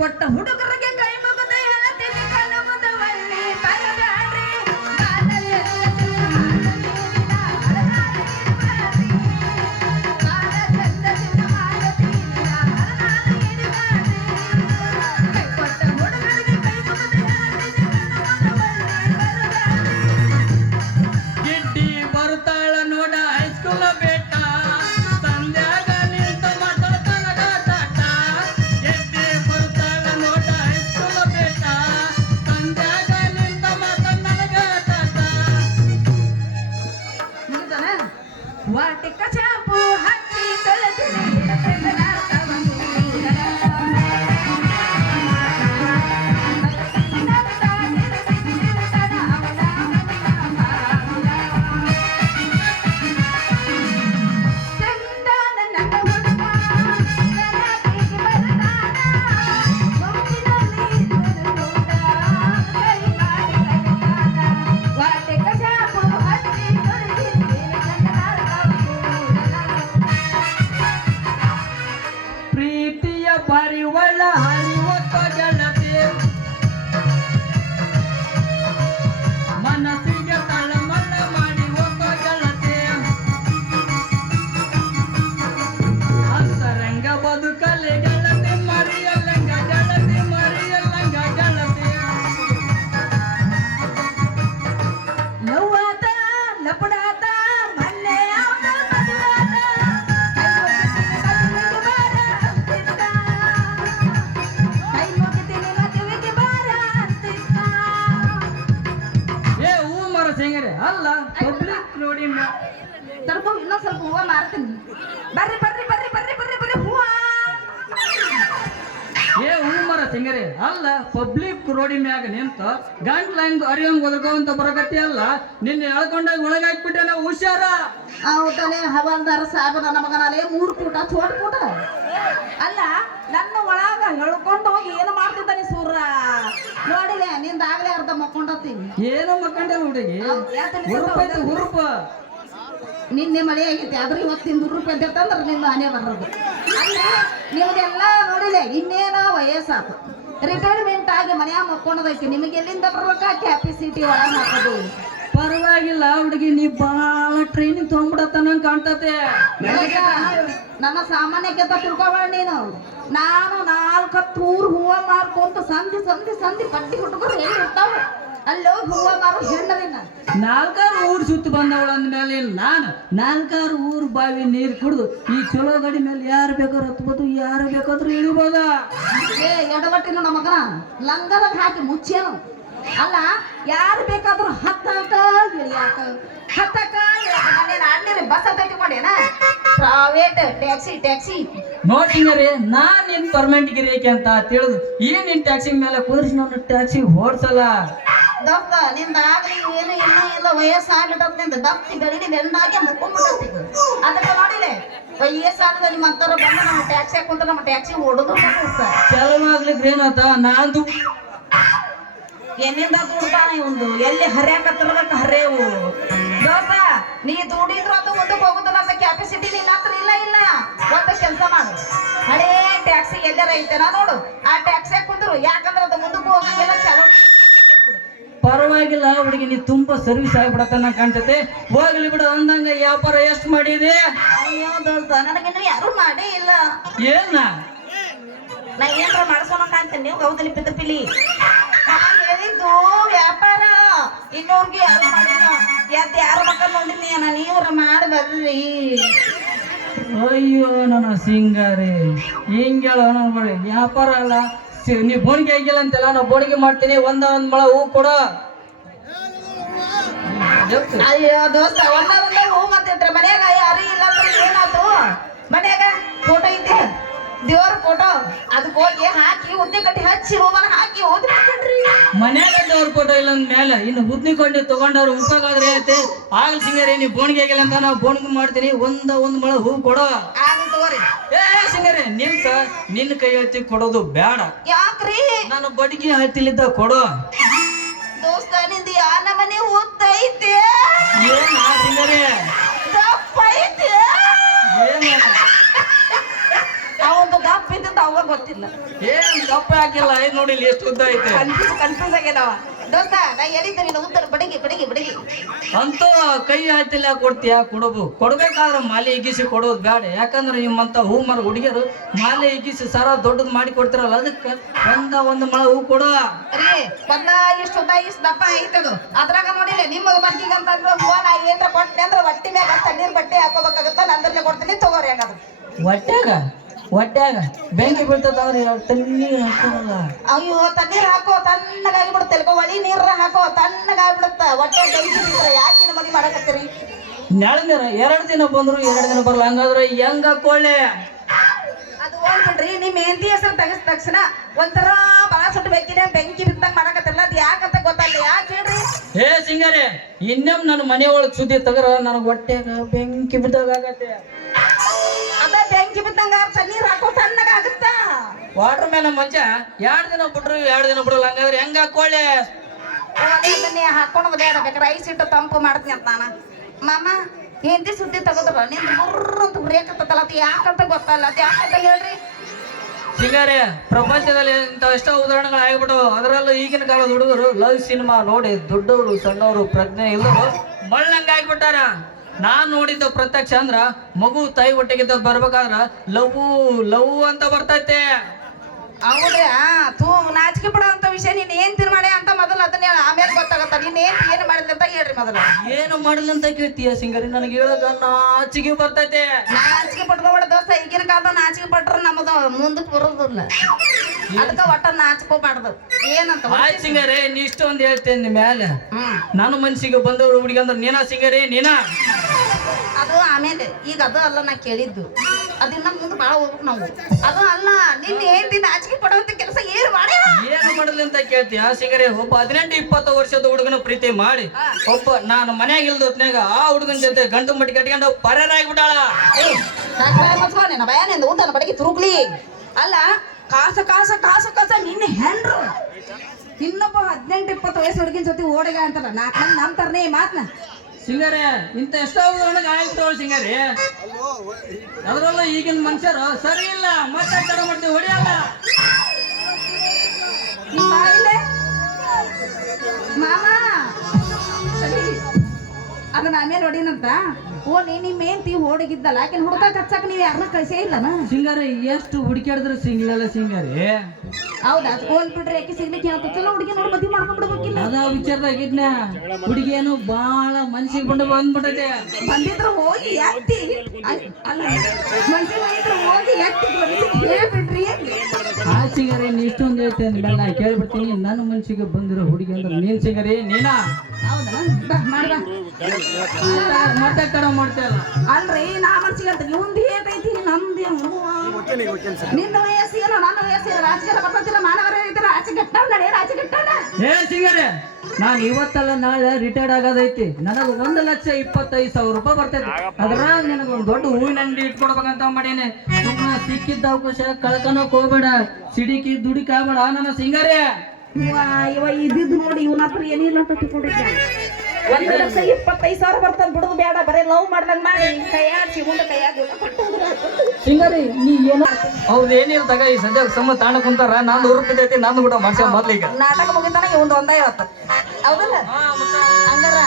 ಕೊಟ್ಟ ಹುಡುಗರಿಗೆ ಕೈ ಮುಗಿದ ಹೇಳ್ತೀನಿ ಕಲಮುದ ಒಳ್ಳೆ ಬರಬ್ಯಾಡ್ರಿ ಗಿಡ್ಡಿ ಬರ್ತಾಳ ನೋಡ ಹೈಸ್ಕೂಲ್ ಬೇಟ ಸಂಧ್ಯಾಗ ನಿಂತ ಮಾತಾಡ್ತಾಳ ಗಾಟಾಟ ಗಿಡ್ಡಿ ಬರ್ತಾಳ ನೋಡ ಹೈಸ್ಕೂಲ್ ಬೇಟ ಸಂಧ್ಯಾಗ ನಿಂತ ಮಾತಾಡ್ತಾಳ ಗಾಟಾಟ ವಾಟಿಕ ಚಾಪು ಹಚ್ಚಿ ಕಳತೀನಿ ಪ್ರೀತಿಯ ಪರಿವಳ ಹರಿವತ್ತ ಗೆಳತಿ ಮನಸ್ಸಿಗೆ ತಳಮಳ ಮಾಡಿ ಒಬ್ಬ ಗೆಳತಿ ಅಂತರಂಗ ಬದುಕಲಿ ಗೆಳತಿ ಮರಿಯಲ್ಲಂಗ ಗೆಳತಿ ಮರಿಯಲ್ಲಂಗ ಗೆಳತಿ ಲವ್ವಾದ ಲಪಡಾದ ಮಲ್ಲೆ ಯಾವ್ದ ಮದುವಾದ ಕೈ ಮುಗಿತೀನಿ ಮದುವೆಗೆ ಬಾರ ಅಂತಿದ್ದ ಏ ಹೂ ಮರ ಸಿಂಗರೆ ಅಲ್ಲ ಪಬ್ಲಿಕ್ ನೋಡಿ ಸ್ವಲ್ಪ ಇನ್ನೊಂದ್ ಸ್ವಲ್ಪ ಹೂವ ಮಾರ್ತೀನಿ ಬರ್ರಿ ಬರ್ರಿ ಬರ್ರಿ ಬರ್ರಿ ಬರ್ರಿ ಬರ್ರಿ ಹೂವ ಏ ಹೂ ಮರ ಸಿಂಗರೆ ಅಲ್ಲ ಪಬ್ಲಿಕ್ ರೋಡಿ ಮ್ಯಾಗ ನಿಂತ ಗಂಟ್ಲ ಹೆಂಗ್ ಅರಿಯಂಗ್ ಒದಗೋಂತ ಬರಗತಿ ಅಲ್ಲ ನಿನ್ನ ಎಳ್ಕೊಂಡಾಗ ಒಳಗಾಕ್ಬಿಟ್ಟೆ ನಾವು ಹುಷಾರ ಹೌದಲೇ ಹವಾಲ್ದಾರ ಸಾಬ ನನ್ನ ಮಗನಾಲೇ 3 ಫೂಟ ಚೋಟ್ ಫೂಟ ಅಲ್ಲ ನನ್ನ ಒಳಗ ಹೇಳ್ಕೊಂಡು ಹೋಗಿ ಏನು ಮಾಡ್ತಿದ್ದಾನೆ ಸೂರ್ರ ನೋಡಿಲೆ ನಿಂದಾಗಲೇ ಅರ್ಧ ಮಕ್ಕೊಂಡತ್ತೀನಿ ಏನೋ ಮಕ್ಕಂಡೆ ಹುಡುಗಿ ಹುರುಪೈತಿ ಹುರುಪ ನಿನ್ನೆ ಮಳೆ ಆಗೈತಿ ಆದ್ರೆ ಇವತ್ತಿನ ರೂಪಾಯಿ ಎದ್ದೈತಂದ್ರೆ ನಿಮ್ಮ ಮನೆ ಬರೋದು ಅಲ್ಲಿ ನಿಮ್ದೆಲ್ಲ ನೋಡಿಲೆ ಇನ್ನೇನೋ ವಯಸ್ಸಾತು ರಿಟೈರ್ಮೆಂಟ್ ಆಗಿ ಮನ್ಯಾಗ ಮಕ್ಕೊಂಡದೈತಿ ನಿಮಗೆ ಎಲ್ಲಿಂದ ಬರ್ಬೇಕಾ ಕ್ಯಾಪಿಸಿಟಿ ಒಳಗೆ ಹಾಕೋದು ಪರವಾಗಿಲ್ಲ ಹುಡುಗಿ ನೀ ಬಾಳ ಟ್ರೈನಿಂಗ್ ತಗೊಂಡ್ಬಿಡತ್ತ ಕಾಣ್ತತೆ ನನ್ನ ಸಾಮಾನ್ಯಕ್ಕೆ ತಿಳ್ಕೊಬೇಡ ನೀನು ನಾನು 4 ಹೂವ ಮಾರ್ಕೊಂತ ಸಂಧಿ ಸಂಧಿ ಸಂಧಿ ಪಟ್ಟಿ ಹುಡುಗರು ಎಲ್ಲಿ ಇರ್ತಾವ ಅಲ್ಲೋ ಹೂವ ಮಾರು ಹೆಣ್ಣದಿನ 4 ಊರ್ ಸುತ್ತ ಬಂದವಳ ಅಂದ್ಮೇಲೆ ನಾನು 4 ಊರ್ ಬಾವಿ ನೀರ್ ಕುಡ್ದು ಈ ಚಲೋ ಗಡಿ ಮೇಲೆ ಯಾರು ಬೇಕಾದ್ರೂ ಹತ್ಬೋದು ಯಾರು ಬೇಕಾದ್ರೂ ಇಳಿಬೋದ ಏ ಎಡವಟ್ಟಿನ ನಮ್ಮ ಮಗನ ಲಂಗದಾಗ ಹಾಕಿ ಮುಚ್ಚೇನು ಅಲ್ಲ ಯಾರು ಬೇಕಾದ್ರೂ ಹತ್ತಾಕ ಇಳಿಯಾಕ ಹತ್ತಕ ಬಸ್ ಹತ್ತಿಕೊಂಡೇನ ಪ್ರೈವೇಟ್ ಟ್ಯಾಕ್ಸಿ ನೋಡಿಂಗರಿ ನಾನ್ ನಿನ್ ಪರ್ಮನೆಂಟ್ ಗಿರಿಯಕ್ಕೆ ಅಂತ ತಿಳಿದು ಈ ನಿನ್ ಟ್ಯಾಕ್ಸಿ ಮೇಲೆ ಕುದಿಸಿ ನನ್ನ ಟ್ಯಾಕ್ಸಿ ಓಡ್ಸಲ್ಲ ದಪ್ಪ ನಿಂದಾಗ್ಲಿ ಏನು ಇನ್ನೂ ಇಲ್ಲ ವಯಸ್ಸಾಗ್ಬಿಟ್ಟದ ನಿಂದ ದಪ್ತಿ ಬೆಳಿಗ್ಗೆ ಬೆಂದಾಗೆ ಮುಕ್ಕೊಂಡ್ಬಿಟ್ಟತಿ ಅದಕ್ಕೆ ನೋಡಿಲೆ ವಯಸ್ಸಾಗದಲ್ಲಿ ಮತ್ತರ ಬಂದು ನಮ್ಮ ಟ್ಯಾಕ್ಸಿ ಹಾಕೊಂತ ನಮ್ಮ ಟ್ಯಾಕ್ಸಿ ಓಡೋದು ಚಲೋ ಆಗ್ಲಿಕ್ಕೆ ಏನಾತ ನಾನು ಎಲ್ಲಿಂದ ದುಡ್ತಾನ ಇವಂದು ಎಲ್ಲಿ ಹರ್ಯಾಕತ್ತಿರ್ಬೇಕು ಹರ್ಯವು ದೋಸ್ತ ನೀ ದುಡಿದ್ರು ಅದು ಮುಂದಕ್ಕೆ ಹೋಗುದಿಲ್ಲ ಅಂತ ಕ್ಯಾಪಾಸಿಟಿ ನಿನ್ನ ಹತ್ರ ಇಲ್ಲ ಒಂದು ಕೆಲಸ ಮಾಡು ಹಳೇ ಟ್ಯಾಕ್ಸಿ ಎಲ್ಲರ ಐತೆನ ನೋಡು ಆ ಟ್ಯಾಕ್ಸಿ ಕುಂದ್ರು ಯಾಕಂದ್ರೆ ಅದು ಮುಂದಕ್ಕೆ ಹೋಗಂಗಿಲ್ಲ ಚಲೋ ಪರವಾಗಿಲ್ಲ ಹುಡುಗಿ ನೀ ತುಂಬಾ ಸರ್ವಿಸ್ ಆಗಿಬಿಡತ್ತ ಕಾಣ್ತೈತೆ ಹೋಗ್ಲಿ ಬಿಡು ಅಂದಂಗ ವ್ಯಾಪಾರ ಎಷ್ಟು ಮಾಡಿದೆ ಅಯ್ಯೋ ದೋಸ್ತ ನನಗಿನ್ನು ಯಾರು ಮಾಡೇ ಇಲ್ಲ ಏನ ನಾ ಏನ್ರ ಮಾಡ್ಸೋಣ ಅಂತೀನಿ ನೀವು ಗೌದಲಿ ಪಿತಪಿಲಿ ನಾನು ಹೇಳಿದ್ದು ವ್ಯಾಪಾರ ಇನ್ನೋರ್ಗೆ ಯಾರು ಮಾಡಿಲ್ಲ ಯಾರ ಮಕ್ಕಳು ನೋಡಿನಿ ನಾನು ಇವ್ರ ಮಾಡಿ ಬರ್ರಿ ಅಯ್ಯೋ ನನ್ನ ಸಿಂಗಾರಿ ಹಿಂಗೆಲ್ಲ ನೋಡಿ ವ್ಯಾಪಾರ ಅಲ್ಲ ನೀ ಬೋಣಿಗೆ ಆಗಿಲ್ಲ ಅಂತೆಲ್ಲ ನಾವು ಬೋಣಿಗೆ ಮಾಡ್ತೀನಿ ಒಂದ್ ಮೊಳ ಹೂ ಕೊಡು ಅಯ್ಯೋ ದೋಸ್ತ ಒಂದ ಹೂ ಮಾತಿಟ್ರೆ ಮನ್ಯಾಗ ಯಾರು ಇಲ್ಲ ಅಂದ್ರೆ ಏನಾಯ್ತು ಮನ್ಯಾಗ ಫೋಟೋ ಐತಿ ದೇವ್ರ ಫೋಟೋ ಅದಕ್ಕೆ ಹೋಗಿ ಹಾಕಿ ಉದ್ದಿ ಕಟ್ಟಿ ಹಚ್ಚಿ ಹೂವನ ಹಾಕಿ ಹೋದ್ರಿ ಮನ್ಯಾಗ ದೇವ್ರ ಫೋಟೋ ಇಲ್ಲ ಮೇಲೆ ಇನ್ನು ಉದ್ನಿ ಕೊಂಡು ತಗೊಂಡವ್ರು ಉಪಗಾದ್ರೆ ಐತೆ ಆಗ್ಲಿ ಸಿಂಗಾರಿ ನೀ ಬೋಣಿಗೆ ಆಗಿಲ್ಲ ಅಂತ ನಾವು ಬೋಣಿಗೆ ಮಾಡ್ತೀನಿ ಒಂದ್ ಮೊಳ ಹೂ ಕೊಡು ತಗೋರಿ ಏ ಸಿಂಗಾರಿ ನಿನ್ನ ಕೈ ಹತ್ತಿ ಕೊಡೋದು ಬೇಡ ಯಾಕ್ರಿ ನಾನು ಬಡಿಗೆ ಹತ್ತಿಲಿದ್ದ ಕೊಡು ದೋಸ್ತ ನಿಂದ ಯಾನ ಮನೆ ಓದ್ತೈತೆ ಏನ್ ಸಿಂಗಾರಿ ದಪ್ಪ ಐತೆ ಏನ್ ಅವಂದು ದಪ್ಪ ಇದ್ದ ಅವಾಗ ಗೊತ್ತಿಲ್ಲ. ಏನ್ ತಪ್ಪ ಹಾಕಿಲ್ಲ ಐದ್ ನೋಡಿ ಇಲ್ಲಿ ಎಷ್ಟು ಉದ್ದ ಐತೆ ಕನ್ಫ್ಯೂಸ್ ಆಗ್ಯದವ. ದೋಸ್ತ ನಾ ಹೇಳಿದ್ದೆ ನೀನು ಉತ್ತರ ಬಡಗಿ ಬಡಗಿ ಬಡಗಿ ಅಂತೂ ಕೈ ಹಾಯ್ತಿಲ್ಲ ಕೊಡ್ತೀಯ ಕೊಡ್ಬೇಕಾದ್ರೆ ಮಾಲೆ ಇಗಿಸಿ ಕೊಡೋದು ಬೇಡ. ಯಾಕಂದ್ರೆ ನಿಮ್ಮಂತ ಹೂ ಮರ ಹುಡುಗಿಯರು ಮಾಲೆ ಇಗಿಸಿ ಸರ ದೊಡ್ಡದ್ ಮಾಡಿ ಕೊಡ್ತಿರಲ್ಲ, ಅದಕ್ಕೆ ಒಂದು ಮಳ ಹೂ ಕೊಡು. ರೀ ಮೊದ್ಲ ಇಷ್ಟು ಉದ್ದ ಇಷ್ಟು ದಪ್ಪ ಐತದು. ಅದ್ರಾಗ ನೋಡಿಲ್ಲ ನಿಮ್ಮ ಮಗ್ಗಿಗಂತಂದ್ರೆ ನಾ ಏನ್ರ ಕೊಟ್ಟೆ ಅಂದ್ರೆ ಹೊಟ್ಟಿ ಮ್ಯಾಗ ತಣ್ಣೀರ್ ಬಟ್ಟೆ ಹಾಕೋಬೇಕಾಗತ್ತ. ನಂದ್ರಲ್ಲೇ ಕೊಡ್ತೀನಿ ತಗೋರಿ ಹಂಗದು. ಹೊಟ್ಯಾಗ ಬೆಂಕಿ ಬೀಳ್ತದಂದ್ರೆ ತಣ್ಣೀರ್ ಹಾಕೋಲ್ಲ. ಅಯ್ಯೋ ತಣ್ಣೀರ್ ಹಾಕೋ ತಣ್ಣಗಾಗಿ ಬಿಡುತ್ತೆ. ಒಳಿ ನೀರ ಹಾಕೋ ತಣ್ಣಗಾಗ್ಬಿಡುತ್ತ. ಹೊಟ್ಟೆ ಬೆಂಕಿ ಬಿಡ್ತಾರೆ. ಯಾಕೆ ಮದಿ ಮಾಡಕತ್ತೀರಿ? ನೆಳ ನೀರ 2 ದಿನ ಬಂದ್ರು 2 ದಿನ ಬರಲ್ಲ. ಹಂಗಾದ್ರೆ ಹೆಂಗ ಕೊಳ್ಳೆ ಅದು ಹೋಗ್ಬಿಡ್ರಿ. ನಿಮ್ ಹೆಂಡತಿ ಹೆಸರು ತೆಗಸ್ ತಕ್ಷಣ ಒಂಥರ ಬಳ ಸುಟ್ಟು ಬೆಂಕಿ ಬಿದ್ದಂಗ್ ಮಾಡಕತ್ತಿಲ್ಲ. ಅದು ಯಾಕಂತ ಗೊತ್ತಲ್ಲ. ಯಾಕೆ ಹೇಳ್ರಿ? ಹೇ ಸಿಂಗಾರೆ, ಇನ್ನೊಮ್ಮೆ ನನ್ನ ಮನೆ ಒಳಗ್ ಸುದ್ದಿ ತಗರ ನನಗೆ ಹೊಟ್ಟೆಗ ಬೆಂಕಿ ಬಿದ್ದಾಗತ್ತೆ. ಅದ ಬೆಂಕಿ ಬಿದ್ದಂಗ ತಣ್ಣೀರ್ ಹಾಕೋ ತಣ್ಣಗ ಆಗುತ್ತ. ವಾಟರ್ ಮ್ಯಾನ ಮಂಚ 2 ದಿನ ಬಿಟ್ರು 2 ದಿನ ಬಿಡಲ್ಲ. ಹಂಗಾದ್ರೆ ಹೆಂಗ ಕೊಳ್ಳೆ ಹಾಕೊಳೋದು ಬೇಡ. ಬೇಕಾದ್ರೆ ಐಸ್ ಇಟ್ಟು ತಂಪು ಮಾಡ್ತೀನಿ ಅಂತ ನಾನು. ಮಾಮ ಹೆಂಡತಿ ಸುದ್ದಿ ತಗೋದ್ರ ನಿಂದು ಬುರ್ರ ಅಂತ ಹುರಿಯಕತ್ತಲ್ಲ. ಅದು ಯಾಕಂತ ಗೊತ್ತಲ್ಲ. ಅದು ಯಾಕಂತ ಹೇಳ್ರಿ? ಸಿಂಗಾರೆ, ಪ್ರಪಂಚದಲ್ಲಿ ಇಂಥ ಎಷ್ಟೋ ಉದಾಹರಣೆಗಳು ಆಗಿಬಿಟ್ಟು, ಅದರಲ್ಲೂ ಈಗಿನ ಕಾಲದ ಹುಡುಗರು ಲವ್ ಸಿನಿಮಾ ನೋಡಿ ದೊಡ್ಡವರು ಸಣ್ಣವರು ಪ್ರಜ್ಞೆ ಇಲ್ಲವರು ಮಳ್ಳಂಗ ಆಗಿಬಿಟ್ಟಾರ. ನಾನ್ ನೋಡಿದ್ದ ಪ್ರತ್ಯಕ್ಷ ಅಂದ್ರ ಮಗು ತಾಯಿ ಹೊಟ್ಟೆಗಿದ್ದ ಬರ್ಬೇಕಾದ್ರ ಲವ್ ಅಂತ ಬರ್ತೈತೆ. ಹೌದ್ರಿ. ತೂ ನಾಚಿಕೆ ಬಿಡೋ ಅಂತ ವಿಷಯ ನೀನ್ ಏನ್ ತಿರ್ಮಾಡೆ ಅಂತ ಮೊದಲು ಅದನ್ನ ಆಮೇಲೆ ಗೊತ್ತಾಗತ್ತ. ನೀನ್ ಏನ್ ಮಾಡಿದ್ರಿ ಅಂತ ಹೇಳ್ರಿ ಮೊದಲು. ಏನು ಮಾಡಿಲ್ಲ ಅಂತ ಕೇಳ್ತೀಯ ಸಿಂಗಾರಿ? ನನಗೆ ಹೇಳಕ ನಾಚಿಕೆ ಬರ್ತೈತೆ. ನಾಚಿಕೆ ಪಟ್ಕೋಬೇಡ ದೋಸ್ತ. ಈಗಿನ ಕಾಲದ ನಾಚಿಕೆ ಪಟ್ರ ನಮ್ಮದು ಮುಂದಕ್ಕೆ ಬರೋದಿಲ್ಲ. ಅದಕ್ಕ ಒಟ್ಟ ನಾಚ್ಕೋಬಾರ್ದು. ಏನಂತ ಆಯ್ತು ಸಿಂಗಾರಿ, ನೀ ಇಷ್ಟೊಂದು ಹೇಳ್ತೇನೆ ಮೇಲೆ ನಾನು ಮನ್ಸಿಗೆ ಬಂದವರು ಹುಡುಗಿ ಅಂದ್ರೆ ನೀನಾ ಸಿಂಗಾರಿ? ನೀನಾ? ಅದು ಆಮೇಲೆ. ಈಗ ಅದು ಅಲ್ಲ ನಾ ಕೇಳಿದ್ದು. ಅದಿನ್ನ ಮುಂದೆ ಬಾಳ ಹೋಗ್ಬೇಕು ನಾವು. ಅದು ಅಲ್ಲ, ನಿನ್ನ ಏನ್ ನಾಚಿಕೆ ಪಡುವಂತ ಕೆಲಸ ಏನು ಮಾಡಿ ಏನು ಮಾಡಲಿ ಅಂತ ಕೇಳ್ತೀಯ ಸಿಂಗಾರಿ? ಒಬ್ಬ 18-20 ವರ್ಷದ ಹುಡುಗನ ಪ್ರೀತಿ ಮಾಡಿ ಒಬ್ಬ ನಾನು ಮನ್ಯಾಗ ಇಲ್ದೊತ್ನಾಗ ಆ ಹುಡುಗನ ಜೊತೆ ಗಂಟು ಮಟ್ಟಿ ಕಟ್ಕೊಂಡು ಪರಾರಾಗ್ಬಿಟ್ಟಾಳ. ಭಯನಿಂದ ಊಟನ ಬಡಗಿ ತುರುಗ್ಲಿ ಅಲ್ಲ. ಕಾಸ ಕಾಸ ಕಾಸ ಕಾಸ ನಿನ್ನೆ ಹೆಂಡ್ರು ಇನ್ನೊಬ್ಬ 18-20 ವಯಸ್ಸು ಹುಡುಗಿನ ಜೊತೆ ಓಡಗ ಅಂತಲ್ಲ. ನಾಲ್ಕು ನಂಬ್ತಾರನೇ ಈ ಮಾತ್ನ. ಸಿಂಗಾರಿ, ಇಂಥ ಎಷ್ಟೋ ಉದಾಹರಣೆಗೆ ಆಗ್ಬಿಟ್ಟವಳು ಸಿಂಗಾರಿ. ಅದರಲ್ಲ ಈಗಿನ ಮನುಷ್ಯರು ಸರಿ ಇಲ್ಲ. ಮತ್ತೆ ತಡ ಮಾಡ್ತೀವಿ, ಹೊಡಿಯಲ್ಲ. ಮಾಮ ಅದನ್ನ ಆಮೇಲೆ ಹೊಡಿನಂತ. ಓ ನಿಮ್ಮ ಹೆಂಡತಿ ಓಡಿಗಿದ್ದಲ್ಲ. ಆಕೆ ಹುಡುಕಾಕ ಹಚ್ಚಾಕ ನೀವು ಯಾರನ್ನ ಕಳ್ಸೇ ಇಲ್ಲನ? ಸಿಂಗಾರಿ, ಎಷ್ಟು ಹುಡುಕ್ಯಾಡಿದ್ರು ಸಿಗ್ಲಿಲ್ಲ ಸಿಂಗಾರಿ. ಹೌದಾ? ಬಿಡ್ರಿ. ಯಾಕೆ ಸಿಗ್ಲಿಕ್ಕೆ ಚಲೋ ಹುಡುಗಿ ನೋಡಿ ಮದ್ವೆ ಮಾಡ್ಕೊಂಡ್ಬಿಡ್ಬೇಕಿಲ್ಲ. ಅದ ವಿಚಾರದಾಗಿದ್ನ ಹುಡುಗಿಯೇನು ಬಾಳ ಮನ್ಸಿಗೆ ಬಂದ್ಬಿಟ್ಟೈತೆ. ಬಂದಿದ್ರು ಹೋಗಿ ಎತ್ತಿ ಅಲ್ಲ ಮನ್ಸಿಗೆ ಬಂದಿದ್ರು ಹೋಗಿ ಎತ್ತಿ ಹೇಳ್ಬಿಡ್ರಿ. ಆ ಸಿಂಗಾರಿ, ನೀ ಇಷ್ಟೊಂದು ಹೇಳ್ತೇನೆ ಬೇಡ, ಕೇಳ್ಬಿಡ್ತೀನಿ. ನನ್ನ ಮನ್ಸಿಗೆ ಬಂದಿರೋ ಹುಡುಗಿ ಅಂದ್ರೆ ನೀನ್ ಸಿಂಗಾರಿ? ನೀನಾ? ಹೌದಾ? ಮಾಡ್ಬಾ. ಮತ್ತೆ ಕಡ ಮಾಡ್ತೀಯಲ್ಲ. ಅಲ್ರಿ ನಾ ಮನ್ಸಿಗೆ ಅಂತ ಇವಂದು ಏಟೈತಿ ನಮ್ದೇನು? ನಿನ್ನ ವಯಸ್ಸಿಗೇನೋ ನನ್ನ ವಯಸ್ಸಿಗೆ ರಾಜಕೀಯ ಬರ್ತೈತಿಲ್ಲ. ಮಾನವರ ಇದ್ರೆ ಆಚೆ ಕೆಟ್ಟವಲ್ಲ. ಆಚೆ ಕೆಟ್ಟವಲ್ಲ. ಏ ಸಿಂಗಾರಿ, ನಾನು ಇವತ್ತಲ್ಲ ನಾಳೆ ರಿಟೈರ್ಡ್ ಆಗೋದೈತಿ. ನನಗೆ 1,25,000 ರೂಪಾಯಿ ಬರ್ತೈತಿ. ಅದ್ರಾಗ ನನಗೊಂದು ದೊಡ್ಡ ಹೂವಿನ ಅಂಗಡಿ ಇಟ್ಕೊಡ್ಬೇಕಂತ ಮಾಡೀನಿ. ಸುಮ್ಮನೆ ಸಿಕ್ಕಿದ್ದ ಅವಕಾಶ ಕಳ್ಕೊಳಕ್ ಹೋಗ್ಬೇಡ. ಸಿಡಿಕಿ ದುಡಿಕ ಆಗ್ಬೇಡ ನನ್ನ ಸಿಂಗಾರಿ. ಇವ ಇದ್ದಿದ್ದು ನೋಡಿ ಇವನ ಹತ್ರ ಏನಿಲ್ಲ ಅಂತ ತಿಳ್ಕೊಂಡಿದ್ದ. 1,25,000 ಬರ್ತದ. ಬಿಡುದು ಬೇಡ. ಬರೀ ಲವ್ ಮಾಡ್ದಂಗ ಮಾಡಿ ಕೈಯಾಡ್ಸಿ ಮುಂದೆ ಕೈಯಾಗ ಸಿಂಗಾರಿ, ನೀ ಏನೋ ಹೌದೇನಿಲ್ಲ ತಗ. ಈ ಸದ್ಯ ಸಮ ತಾಣ ಕುಂತಾರ. ನಾನು ರೂಪಾಯಿ ನಾನು ಕೂಡ ಮಾಡ್ಸ ಮೊದ್ಲೀಗ ನಾಟಕ ಮುಗಿತಾನ ಇವಂದು 150. ಹೌದಲ್ಲ? ಹಂಗಾರ